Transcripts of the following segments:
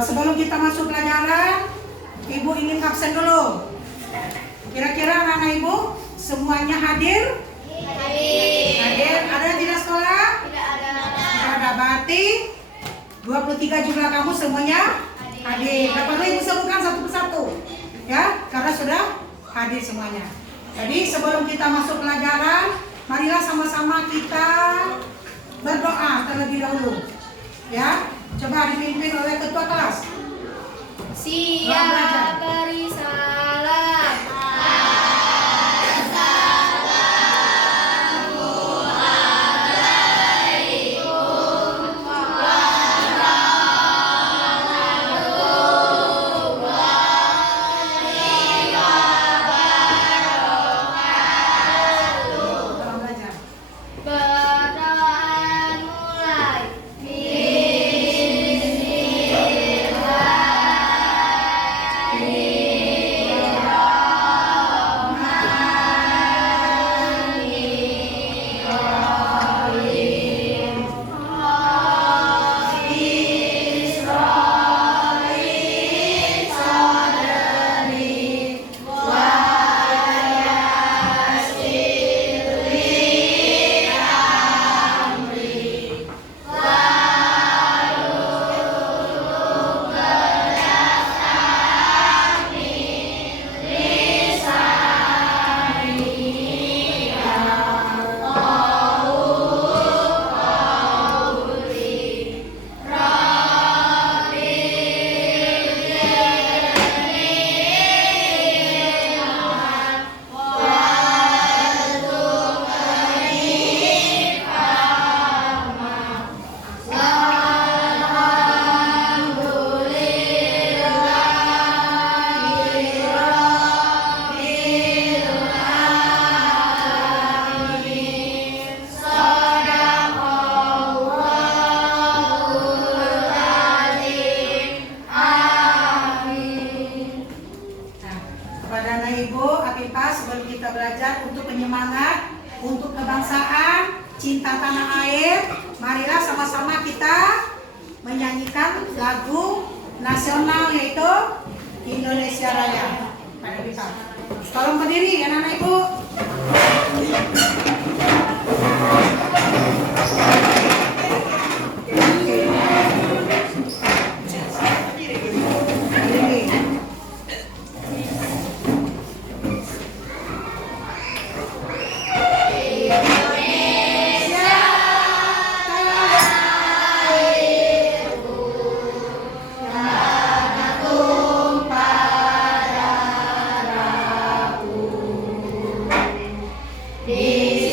Sebelum kita masuk pelajaran, Ibu ingin absen dulu. Kira-kira anak-anak Ibu semuanya hadir? Hadir. Ada yang tidak sekolah? Tidak ada. Tidak ada. Berarti 23 jumlah kamu semuanya hadir. Gak perlu Ibu sebutkan satu persatu, ya, karena sudah hadir semuanya. Jadi sebelum kita masuk pelajaran, marilah sama-sama kita berdoa terlebih dahulu, ya. Coba dipimpin oleh ketua kelas. Siap beri salam. Sebelum kita belajar untuk penyemangat, untuk kebangsaan, cinta tanah air, marilah sama-sama kita menyanyikan lagu nasional yaitu Indonesia Raya. Tolong berdiri ya anak-anak Ibu. Di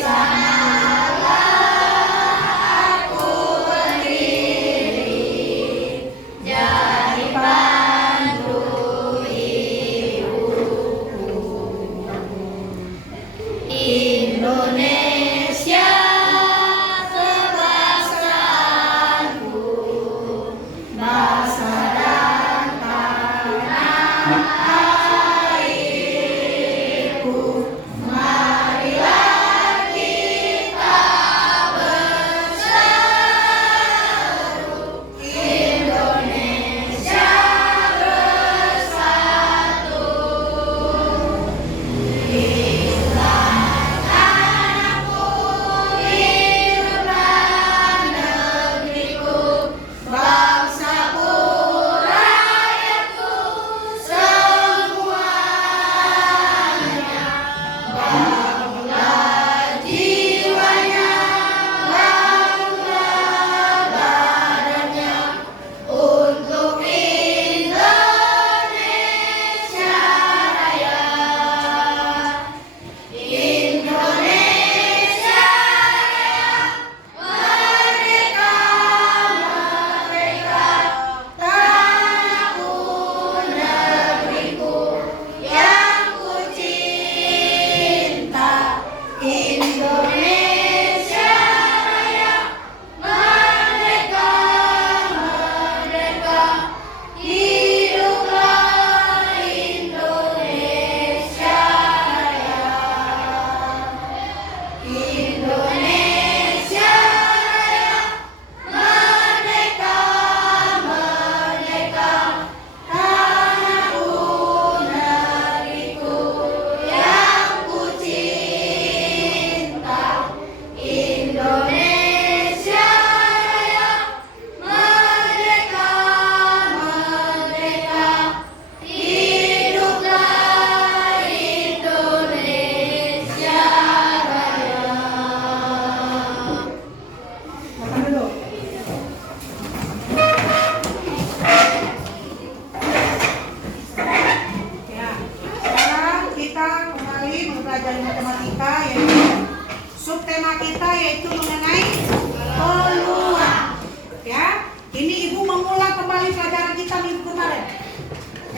kita minggu kemarin.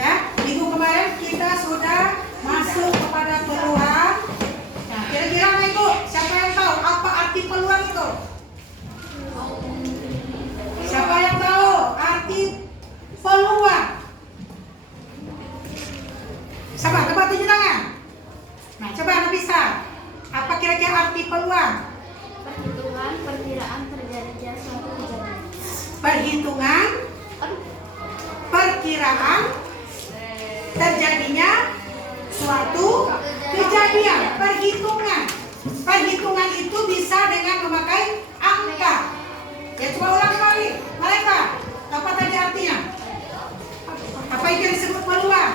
Ya, minggu kemarin kita sudah masuk kepada peluang. Nah, kira-kira Ibu, siapa yang tahu apa arti peluang itu? Siapa yang tahu arti peluang? Siapa? Coba tunjuk tangan. Nah, coba Anda bisa. Apa kira-kira arti peluang? Perhitungan perkiraan terjadinya suatu kejadian. Perhitungan perkiraan terjadinya suatu kejadian. Perhitungan itu bisa dengan memakai angka. Ya, coba ulang kembali. Mereka, apa tadi artinya? Apa itu yang disebut peluang?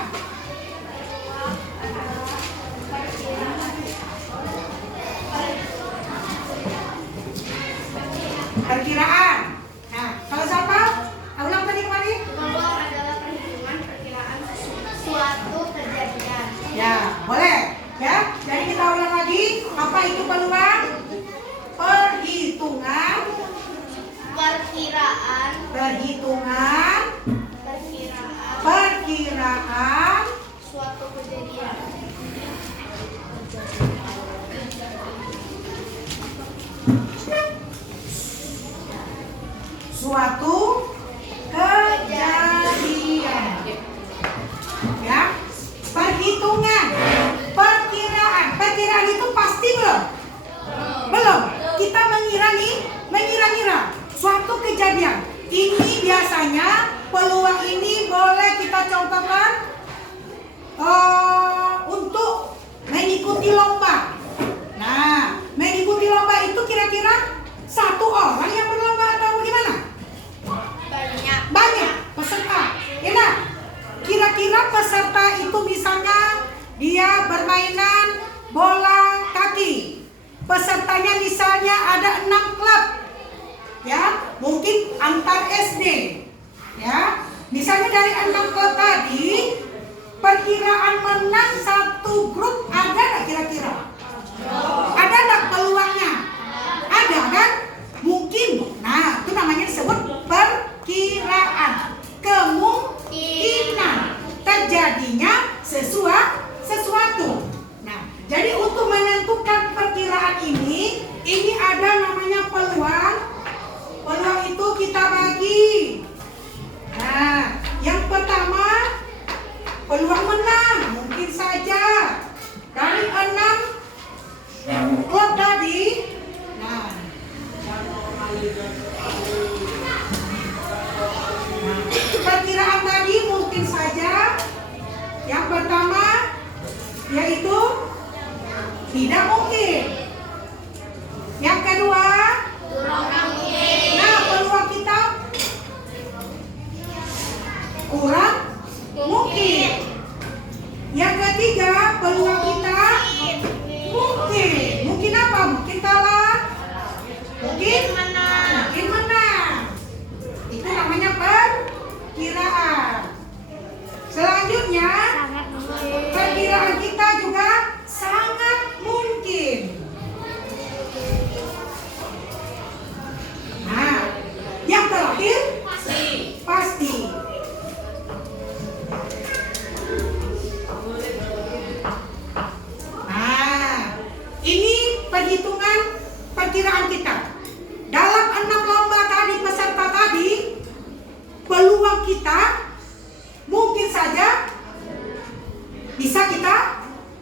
Perkiraan. Nah, kalau siapa? Ulang tadi kembali. Peluang adalah perhitungan perkiraan suatu kejadian. Ya, boleh. Ya, jadi kita ulang lagi. Apa itu peluang? Perhitungan Perkiraan suatu kejadian. Suatu kejadian. Ya, perhitungan, perkiraan itu pasti belum? Belum. Kita mengira-ngira suatu kejadian. Ini biasanya peluang ini boleh kita contohkan untuk mengikuti lomba. Nah, mengikuti lomba itu kira-kira satu orang yang berlomba atau bagaimana? Banyak peserta. Enak. Kira-kira peserta itu misalnya dia bermainan bola kaki. Pesertanya misalnya ada 6 klub. Ya, mungkin antar SD. Ya, misalnya dari 6 klub tadi, perkiraan menang satu grup ada nggak kira-kira? Ada nggak peluangnya? Ada kan? Mungkin. Nah, itu namanya disebut perkiraan. Kemungkinan terjadinya sesuatu. Nah, jadi untuk menentukan perkiraan ini ada namanya peluang. Peluang itu kita bagi. Nah, yang pertama peluang menang mungkin saja dari 6 klub tadi. Nah, perkiraan tadi mungkin saja yang pertama yaitu tidak mungkin. Yang kedua, nah, peluang kita kurang mungkin. Yang ketiga, peluang kita mungkin. Mungkin apa? Mungkin kalah. Mungkin menang. Itu namanya perkiraan. Selanjutnya, perkiraan kita juga sangat mungkin. Nah, yang terakhir pasti. Nah, ini perhitungan perkiraan kita. Dalam 6 lomba tadi, peserta tadi, peluang kita mungkin saja bisa kita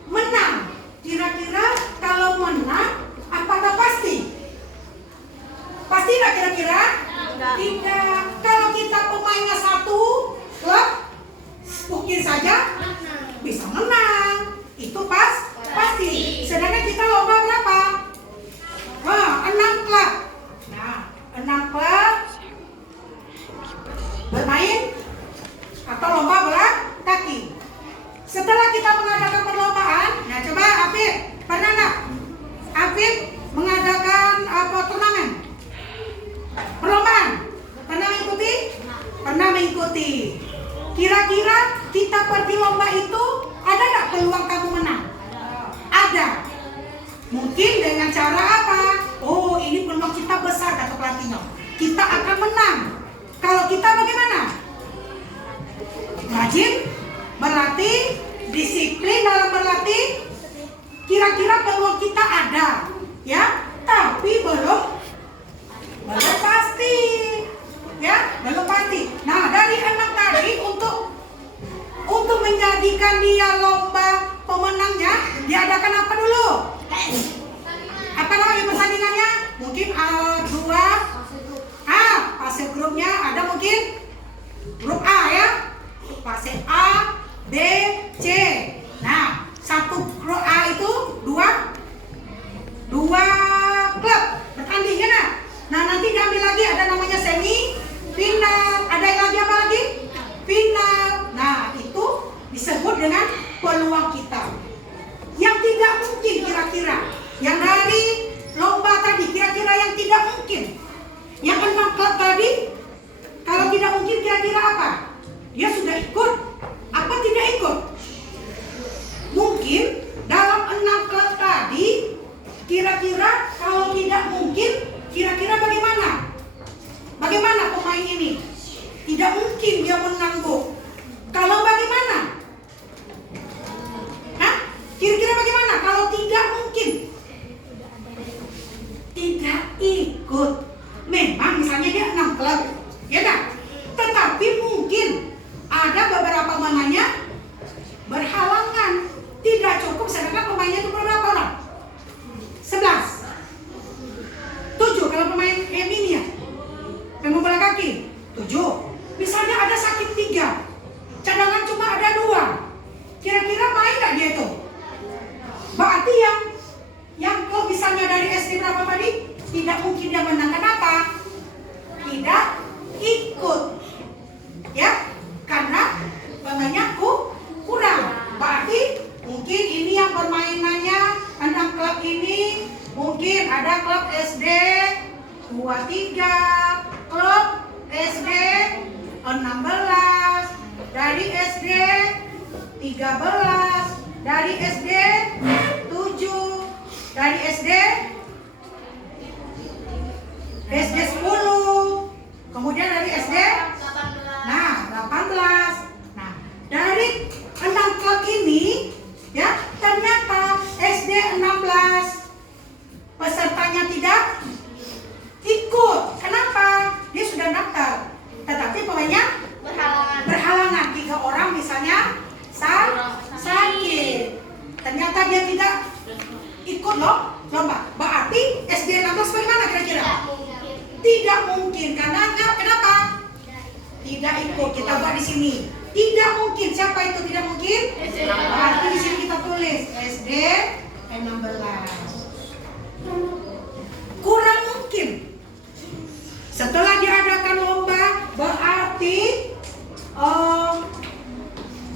menang. Kira-kira kalau menang, apakah pasti? Pasti nggak kira-kira? Tidak. Kalau kita pemainnya satu klub, mungkin saja bisa menang. Itu pasti. Sedangkan kita lomba berapa? 6 klub. Nah, 6 klub bermain atau lomba bola kaki. Setelah kita mengadakan perlombaan, nah coba Afif, pernah nggak Afif mengadakan turnamen? Perlombaan? Pernah mengikuti? Pernah mengikuti. Kira-kira kita pergi lomba itu ada nggak peluang kamu menang? Ada. Mungkin dengan cara apa? Oh, ini peluang kita besar kata pelatihnya. Kita akan menang. Kalau kita bagaimana? rajin berlatih, disiplin dalam berlatih. Kira-kira peluang kita ada, ya, tapi belum pasti, ya, belum pasti. Nah, dari 6 tadi untuk menjadikan dia lomba pemenangnya, diadakan apa dulu? Apa namanya pertandingannya? Mungkin fase grupnya ada mungkin grup A ya, fase A, B, C. Nah, satu grup A itu dua klub bertanding ya. Nah, nanti diambil lagi ada namanya semi, final, ada yang lagi apa lagi? Final. Nah, itu disebut dengan peluang kita. Yang tidak mungkin kira-kira, yang dari lomba tadi kira-kira yang tidak mungkin. Yang 6 klub tadi, kalau tidak mungkin kira-kira apa? Dia sudah ikut, apa tidak ikut? Mungkin dalam 6 klub tadi, kira-kira kalau tidak mungkin, kira-kira bagaimana? Bagaimana pemain ini? Tidak mungkin dia menang, Bu. Kalau bagaimana? Hah? Kira-kira bagaimana? Kalau tidak mungkin, tidak ikut. Memang misalnya dia 6 klub, ya kan? Tetapi mungkin ada beberapa pemainnya berhalangan, tidak cukup, sedangkan pemainnya itu berapa orang? 11, 7 kalau pemain ini ya, pemain bola kaki 7. Misalnya ada sakit 3, cadangan cuma ada 2, kira-kira main nggak dia itu? Berarti yang kalau misalnya dari SD berapa tadi? Tidak mungkin dia menang. Kenapa? Tidak ikut, ya, karena pemainnya kurang. Berarti mungkin ini yang permainannya 6 klub ini, mungkin ada klub SD 23, klub SD 16, dari SD 13, dari SD 7, dari SD 10, kemudian dari SD 18. Nah, dari 6 klub ini, ya, ternyata SD 16 pesertanya tidak ikut. Kenapa? Dia sudah daftar, tetapi pemainnya berhalangan. 3 orang misalnya sakit, ternyata dia tidak ikut lomba. Berarti SD 16 bagaimana kira-kira? Tidak mungkin. Karena kenapa? Tidak ikut. Kita buat di sini. Tidak mungkin. Siapa itu tidak mungkin? Berarti di sini kita tulis SD 16. Kurang mungkin. Setelah diadakan lomba, berarti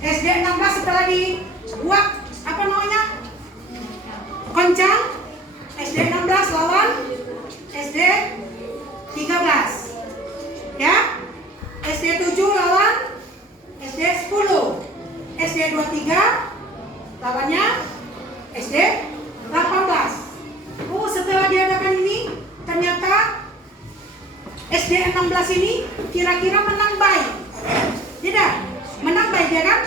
SD 16 setelah dibuat apa namanya? Kencang, SD 16 lawan SD 13. Ya. SD 7 lawan SD 10. SD 23 lawannya SD 18. Setelah diadakan ini, ternyata SD 16 ini kira-kira menang baik. Tidak? Menang baik ya kan?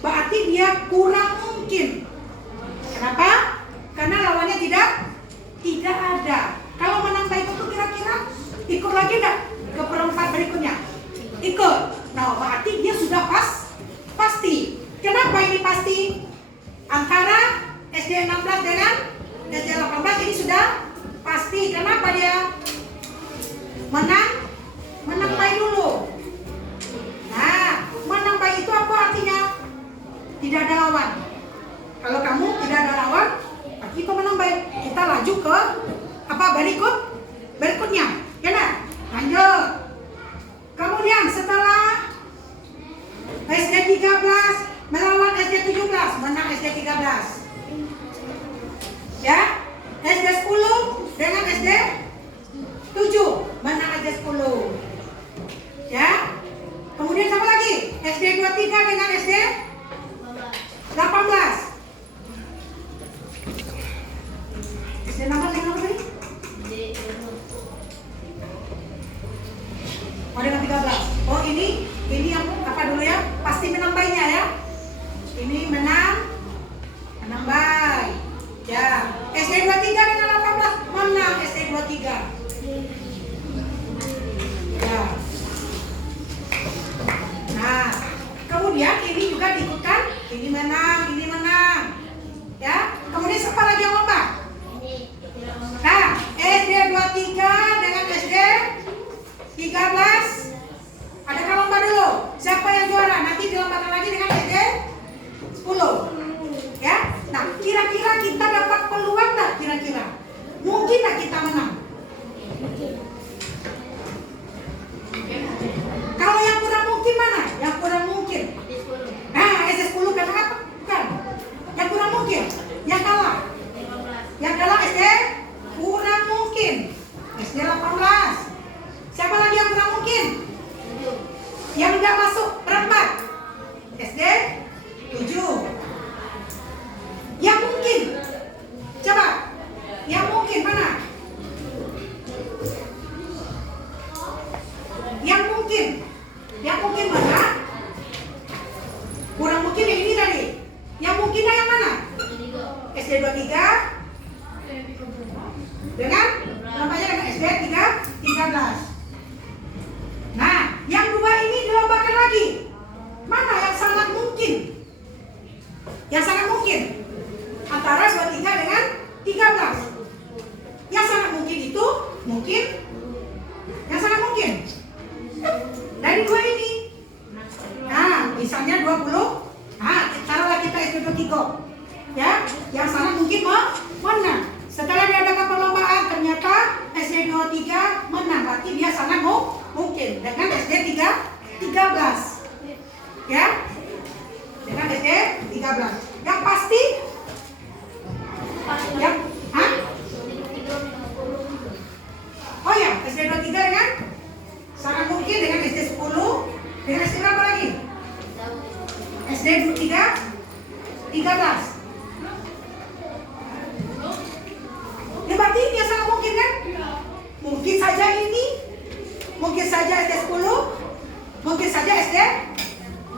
Berarti dia kurang mungkin. Kenapa? Karena lawannya tidak ada. Kalau menang baik itu kira-kira ikut lagi enggak ke perempat berikutnya? Ikut. Nah, berarti dia sudah pasti. Kenapa ini pasti? Antara SD 16 dengan SD 18 ini sudah pasti. Kenapa dia menang baik dulu? Nah, menang baik itu apa artinya? Tidak ada lawan. Kalau kamu tidak ada lawan, kita menang baik. Kita laju ke apa berikutnya. Ya nah? Lanjut. Kemudian setelah SD 13 melawan SD 17, menang SD 13. Ya? SD 10 dengan SD 7, menang SD 10. Ya? Kemudian siapa lagi? SD 23 dengan SD 18. SD 18 dengan apa tadi? Oh, dengan 13. Oh, ini yang apa dulu ya? Pasti menang baik ini menang. Ya, kemudian siapa lagi yang lomba? Nah, SD 23 dengan SD 13. Adakah lomba dulu? Siapa yang juara? Nanti dilombakan lagi dengan SD 10. Ya, nah kira-kira kita dapat peluang nggak? Kira-kira mungkin nggak kita menang? Kalau yang kurang mungkin mana? Yang kurang mungkin. Nah, SD 10 karena apa? Bukan. Yang kurang mungkin. Yang kalah. Yang kalah SD kurang mungkin. SD 18. Siapa lagi yang kurang mungkin? Yang nggak masuk berempat. SD 7. Yang mungkin. Coba. Yang mungkin mana? Yang mungkin. Yang mungkin mana? Kurang mungkin yang ini tadi. Yang mungkinnya yang mana? SD 23 dengan nampaknya dengan SD 13. Nah, yang dua ini dilombakan lagi. Mana yang sangat mungkin? Yang sangat mungkin antara 23 dengan 13. Yang sangat mungkin itu mungkin yang sangat mungkin dari dua ini. Nah, misalnya 20. Nah, taruhlah kita SD 23. Ya, yang sangat mungkin menang. Setelah diadakan perlombaan ternyata SD 23 menang, berarti dia sangat mungkin dengan SD 13. Ya. Dengan SD 13. Yang pasti yang oh ya, SD 23 dengan sangat mungkin dengan SD 10. Dengan SD berapa lagi? SD 13. Ya berarti dia sangat mungkin kan? Mungkin saja ini, mungkin saja SD 10, mungkin saja SD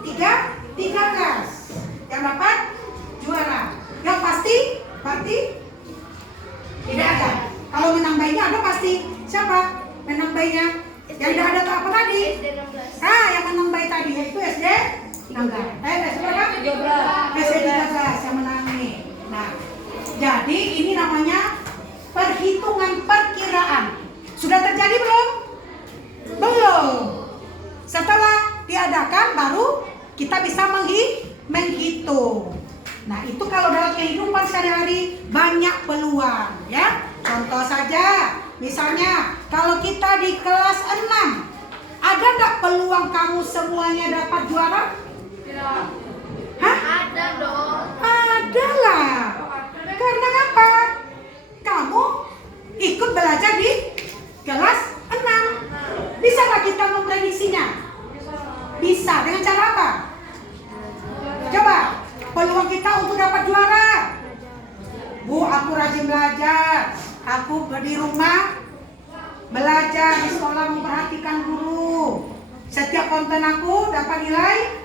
13 yang dapat juara. Yang pasti tidak ada. Kalau menang bayinya ada pasti. Siapa menang bayinya? Yang tidak ada apa tadi? Yang menang bayi tadi yaitu SD 13. SD berapa? 13. SD 13 yang menang nih. Nah, jadi ini namanya perhitungan perkiraan. Sudah terjadi belum? Belum. Setelah diadakan baru kita bisa menghitung. Nah, itu kalau dalam kehidupan sehari-hari banyak peluang, ya. Contoh saja, misalnya kalau kita di kelas 6, ada nggak peluang kamu semuanya dapat juara? Tidak. Hah? Ada dong. Ada lah. Karena apa? Kamu ikut belajar di kelas 6. Bisa nggak kita memprediksinya? Bisa. Dengan cara apa? Coba. Peluang kita untuk dapat juara. Bu, aku rajin belajar. Aku di rumah belajar, di sekolah memperhatikan guru. Setiap konten aku dapat nilai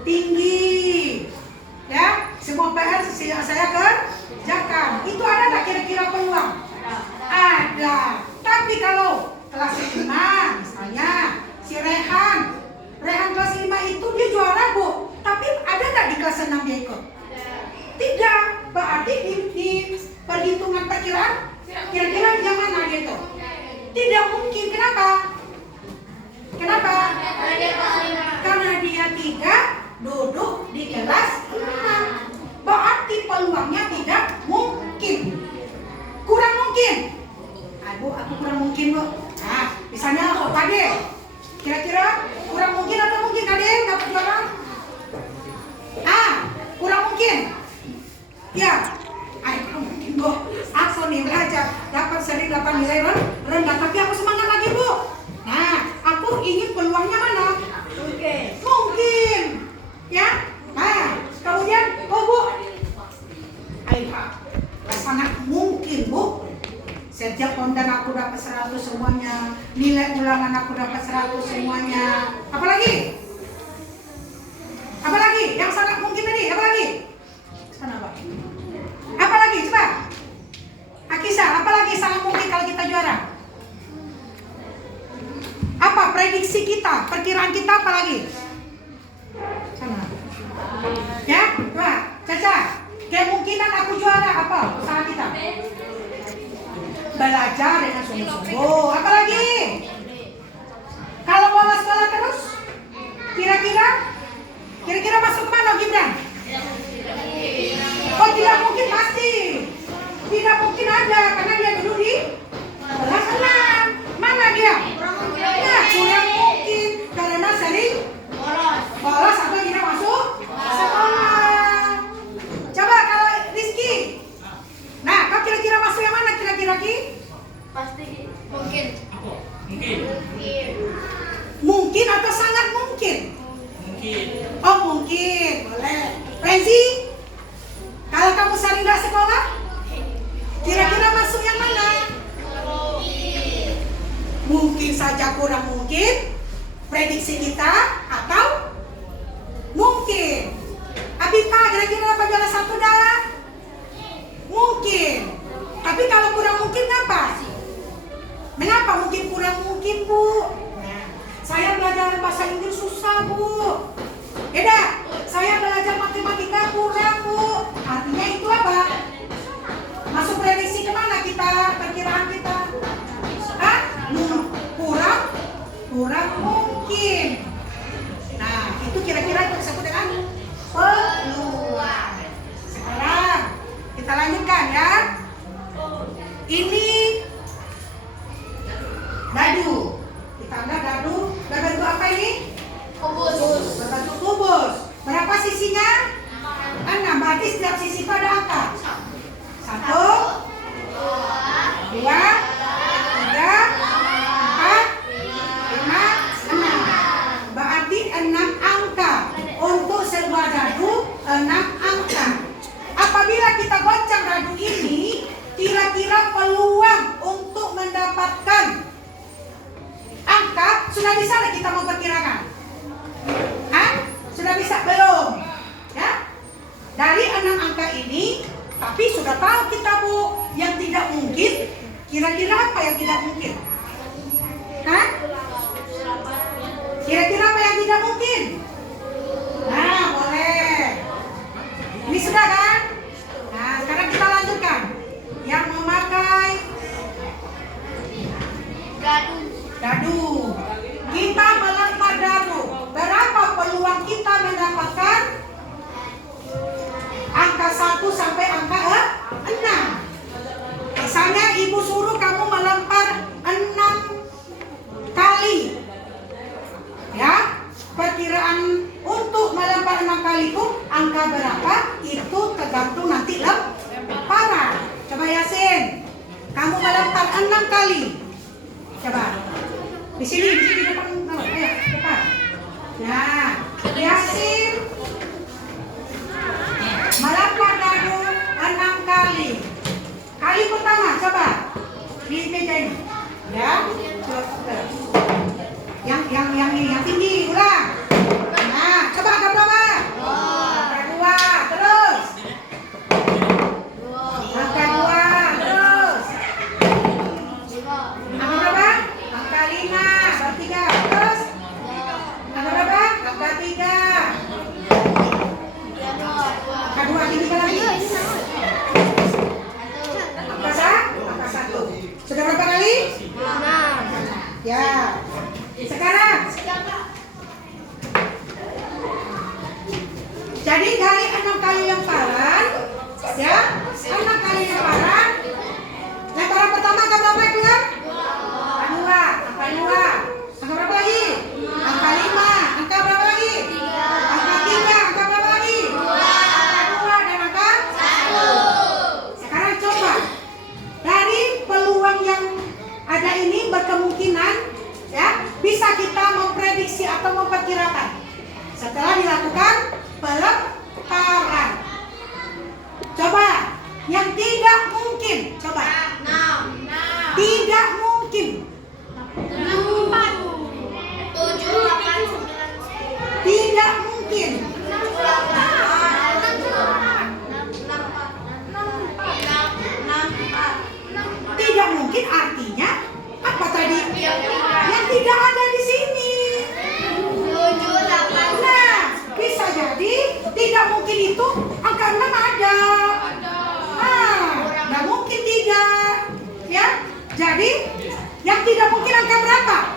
tinggi. Ya, semua PR saya kerjakan. Itu ada nggak kira-kira peluang? Ada. Tapi kalau kelas 5 misalnya si Rehan kelas 5 itu dia juara, Bu. Tapi ada nggak di kelas 6 dia ikut? Tidak. Berarti di perhitungan perkiraan kira-kira yang mana dia itu? Tidak mungkin. Kenapa? Karena dia tidak duduk di kelas 6. Berarti peluangnya tidak mungkin. Kurang mungkin. Aku kurang mungkin, Bu. Nah, misalnya Kade. Kira-kira kurang mungkin atau mungkin Kade dapat juara? Kurang mungkin. Ya. Kurang mungkin, Bu. Aku nih belajar dapat sering dapat nilai rendah, tapi aku semangat lagi, Bu. Nah, aku ingin peluangnya mana? Mungkin. Ya. Nah, kemudian Bu. Sangat mungkin, Bu. Setiap konten aku dapat 100 semuanya. Nilai ulangan aku dapat 100 semuanya. Apalagi? Yang sangat mungkin tadi, apalagi? Apalagi? Coba. Akisa, apalagi sangat mungkin kalau kita juara? Apa prediksi kita, perkiraan kita apalagi? Sana. Ya? mungkin. Boleh. Renzi, kalau kamu sering nggak sekolah, kira-kira masuk yang mana? Mungkin saja kurang mungkin, prediksi kita, atau mungkin. Abita, kira-kira dapat juara 1 dah? Mungkin. Tapi kalau kurang mungkin apa? Mengapa mungkin kurang mungkin, Bu? Nah, saya belajar bahasa Inggris susah, Bu. Beda, saya belajar matematika kurang, Bu. Artinya itu apa? Masuk prediksi kemana kita? Perkiraan kita? Hah? Kurang mungkin. Nah, itu kira-kira itu disebut dengan peluang. Sekarang kita lanjutkan ya. Ini dadu. Kita anggap dadu berbentuk apa ini? Kubus. Berbentuk kubus. Berapa sisinya? 6. Berarti setiap sisi itu ada angka. 1, 2, 3, 4, 5, 6. Berarti 6 angka. Untuk sebuah dadu 6 angka. Apabila kita goncang dadu ini, kira-kira peluang untuk mendapatkan angka sudah bisa kita memperkirakan? Hah? Sudah bisa belum? Ya? Dari 6 angka ini, tapi sudah tahu kita, Bu, yang tidak mungkin. Kira-kira apa yang tidak mungkin? Hah? Kira-kira apa yang tidak mungkin? Nah, boleh. Ini sudah kan? Nah, sekarang kita lanjutkan. Yang memakai dadu. Kita melempar dadu. Berapa peluang kita mendapatkan angka 1 sampai angka 6? Misalnya ibu suruh kamu melempar 6 kali. Ya, perkiraan untuk melempar 6 kali itu angka berapa? Itu tergantung nanti lemparan. Coba Yasin, kamu melempar 6 kali. Coba. Di sini depan. Ayo, depan. Nah, Yasin melempar dadu 6 kali. Kali pertama, coba di meja ini. Ya, coba. Yang tinggi, ulang. Nah, coba angka berapa? Angka 2, terus. Angka 2, terus. Angka berapa? Angka 5, angka 3, terus. Angka berapa? Angka 3. Angka 2, tinggi lagi. Angka 1. Sudah berapa kali? 6. Ya. Sekarang. Jadi dari 6 kali lemparan, ya, 6 kali lemparan. Lemparan pertama angka berapa keluar? Angka 2. Angka berapa lagi? Angka 5. Angka berapa lagi? Angka 3. Angka berapa lagi? Angka 2 dan angka 1. Sekarang coba. Dari peluang yang ada ini berkemungkinan, ya, bisa kita memprediksi atau memperkirakan setelah dilakukan pelemparan. Coba yang tidak mungkin, coba. 6. Tidak mungkin. 4. 7, 8, 9, 10. Tidak mungkin. 6. Tidak mungkin artinya apa tadi? Yang tidak ada di sini. 7, 8. Nah, bisa jadi tidak mungkin itu angka 6 ada. Nggak mungkin tidak. Ya, jadi yang tidak mungkin angka berapa?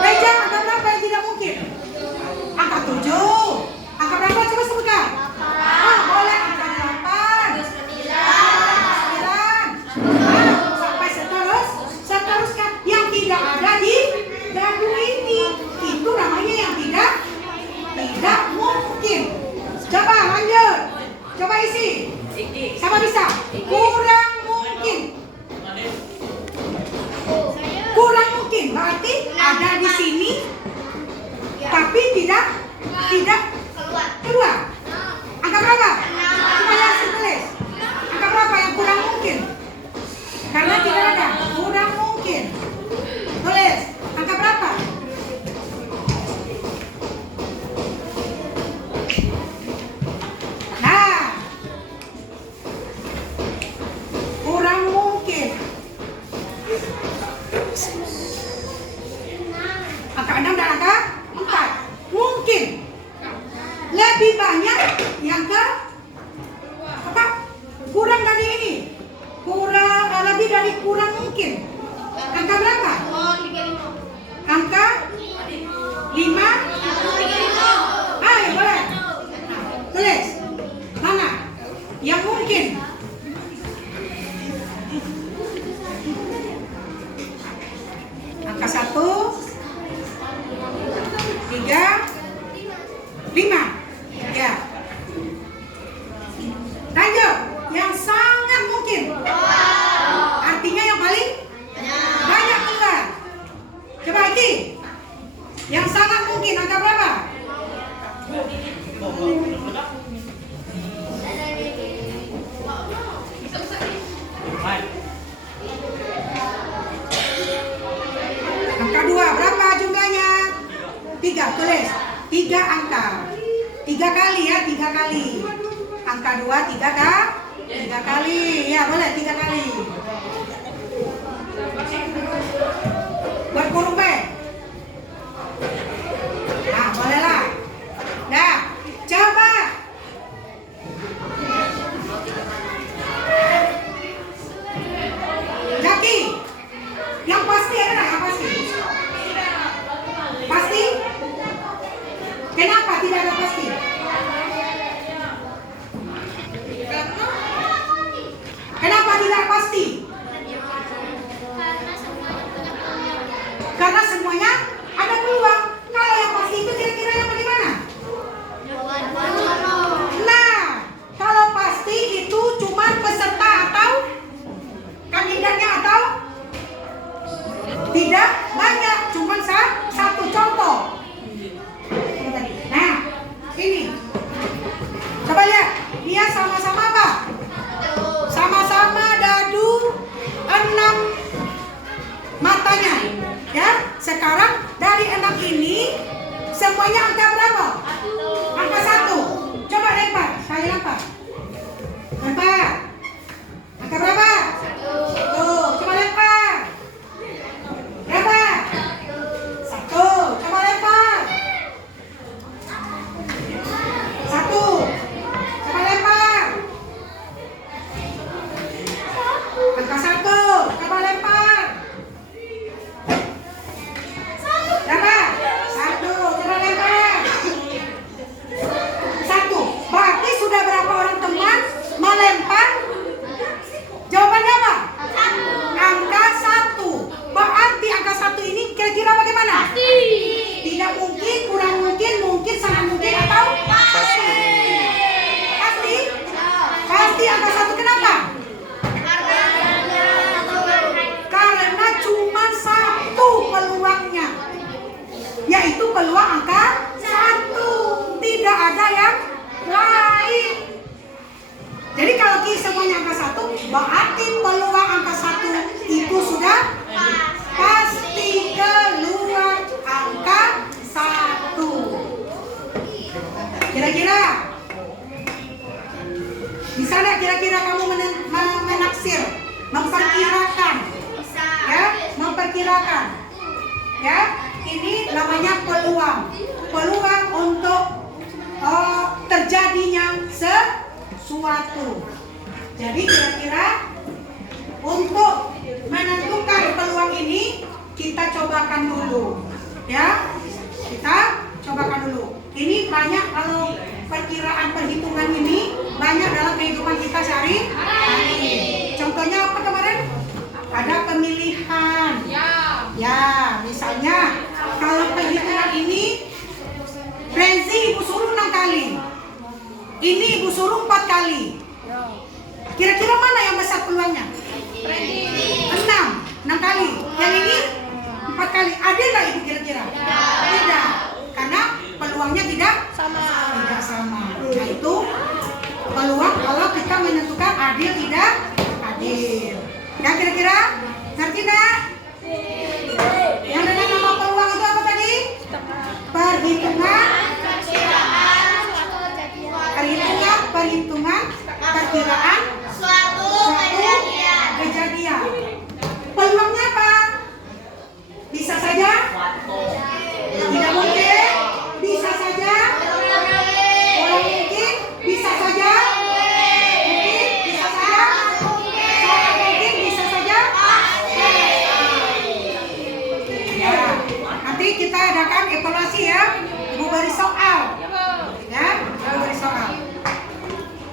Reja, angka berapa yang tidak mungkin? Angka 7. Angka berapa? Coba sebutkan. Boleh angka 8. 9. Sampai seterusnya. Yang tidak ada di dadu ini, itu namanya yang tidak mungkin. Coba lanjut. Coba isi. Siapa bisa? Kurang mungkin. Kurang mungkin berarti ada di sini, tapi tidak keluar. lebih banyak yang ke apa? Kurang dari ini. Lebih dari kurang mungkin. Angka berapa? Angka 5. Ayo boleh. Nah, tulis. Mana? Yang mungkin. Angka 1, 3, 5. Ya. Lanjut. Yang sangat mungkin. Artinya yang paling banyak enggak? Coba lagi. Yang sangat mungkin angka berapa? Angka 2 berapa jumlahnya? 3, tulis. 3 angka. 3 kali ya, 3 kali. Angka 2 3 kali. Ya, boleh 3 kali. Berkurung P. Nah, bolehlah. Nah, coba. Jaki. Yang pasti ada nggak? Yang pasti? Pasti? Kenapa tidak ada pasti? Kenapa tidak pasti? Karena semuanya ada peluang. Kalau yang pasti itu kira-kira yang bagaimana? Nah, kalau pasti itu cuma peserta atau kandidatnya atau tidak banyak, cuma satu contoh. Nah, ini. Coba lihat, dia sama-sama apa? Sama-sama dadu 6 matanya. Ya, sekarang dari 6 ini semuanya angka berapa? Angka 1. Coba lempar, saya lempar. Lempar. Angka berapa? Tuh, coba lempar. Berapa? 1. Coba lempar. 1. Coba lempar. Angka 1. Coba lempar. Berapa? 1. Coba lempar. 1. Berarti sudah berapa orang teman melempar? Jawabannya apa? Angka 1. Berarti angka 1 ini kira-kira bagaimana? Tidak mungkin, kurang mungkin sangat mungkin atau pasti? Pasti? Pasti angka 1. Kenapa? Karena cuma 1 peluangnya, yaitu peluang angka 1. Tidak ada yang lain. Jadi kalau semuanya angka 1, berarti peluang angka 1 itu sudah pasti keluar angka 1. Kira-kira bisa nggak kira-kira kamu menaksir, memperkirakan? Ya, memperkirakan. Ya, ini namanya peluang. Peluang untuk terjadinya sesuatu. Jadi kira-kira untuk menentukan peluang ini kita cobakan dulu. Ya, kita cobakan dulu. Ini banyak kalau perhitungan ini banyak dalam kehidupan kita sehari-hari. Contohnya apa kemarin? Ada pemilihan. Ya, misalnya kalau perhitungan ini Renzi ibu suruh 6 kali. Ini ibu suruh 4 kali. Kira-kira mana yang besar peluangnya? 6 kali. Yang ini 4 kali. Adil nggak ibu kira-kira? Tidak. Karena peluangnya tidak sama. Nah, itu peluang kalau kita menentukan adil tidak adil. Ya, kira-kira ngerti nggak? Yang dengan nama peluang itu apa tadi? Perhitungan, perkiraan